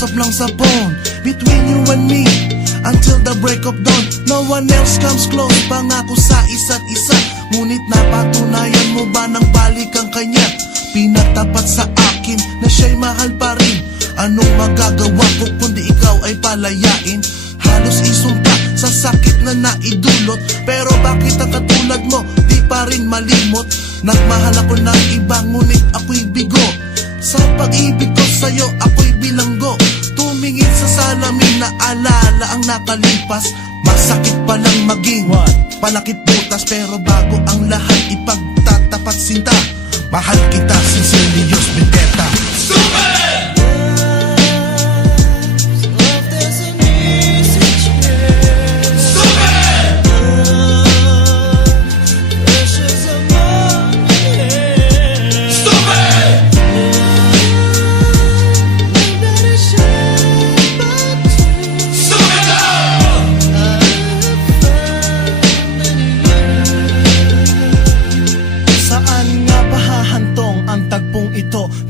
usap lang sa phone between you and me until the break of dawn. No one else comes close, pangako sa isa't isa. Ngunit napatunayan mo ba nang balik ang kanya? Pinatapat sa akin na siya'y mahal pa rin. Anong magagawa ko kundi ikaw ay palayain? Halos isumpa sa sakit na naidulot, pero bakit ang katulad mo di pa rin malimot? Nagmahal ako ng iba ngunit ako'y bigo. Sa pag-ibig ko sa'yo ako'y bilanggo. Tumingin sa salamin na alala ang nakalipas. Masakit palang maging palakit butas, pero bago ang lahat ipagtatapat sinta. Mahal kita, sincerely yours, Vendetta. Super!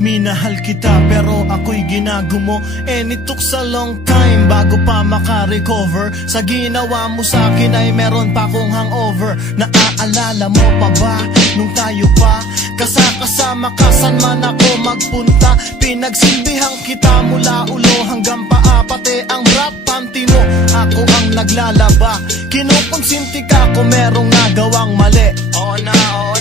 Minahal kita pero ako'y ginagumo, and it took a long time bago pa makarecover. Sa ginawa mo sa'kin ay meron pa kong hangover. Naaalala mo pa ba nung tayo pa kasama ka saan man ako magpunta? Pinagsilbihan kita mula ulo hanggang paa, pati ang rap panty mo ako ang naglalaba. Kinukonsinti ka kung merong nagawang mali. Oo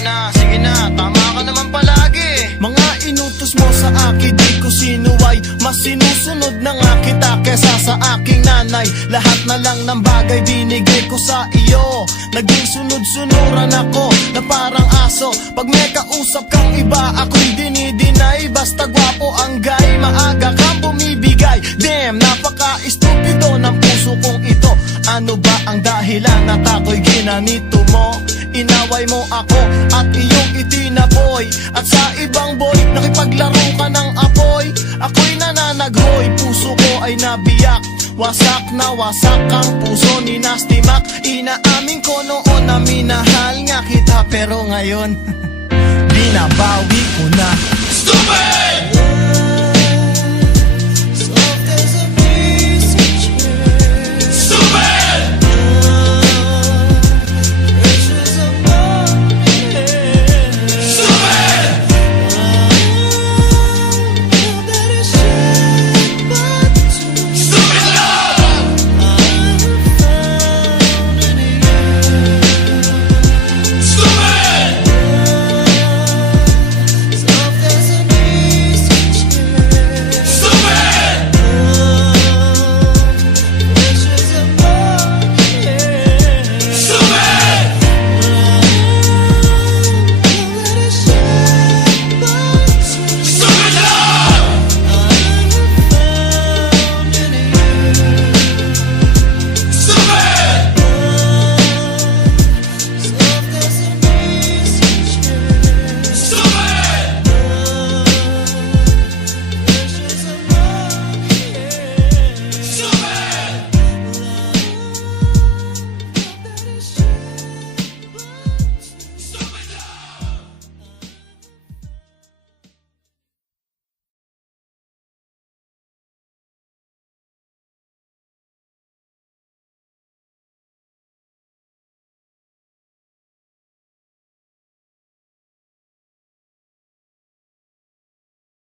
na, sige na, tama ka naman palagi. Mga inutos mo sa akin di ko sinuway, mas sinusunod na nga kita kesa sa aking nanay. Lahat na lang ng bagay binigay ko sa iyo. Naging sunod-sunuran ako na parang aso. Pag may kausap kang iba ako'y dinidinay. Basta gwapo ang guy, maaga kang bumibigay. Damn, napaka-estupido ng puso kong ito. Ano ba ang dahilan at ako'y ginanito mo? Inaway mo ako at iyong itinaboy, at sa ibang boy nakipaglaro ka ng apoy. Ako'y nananaghoy, puso ko ay nabiyak. Wasak na wasak ang puso ni Nasty Mac. Inaamin ko noon na minahal nga kita, pero ngayon binabawi ko na. Stupid!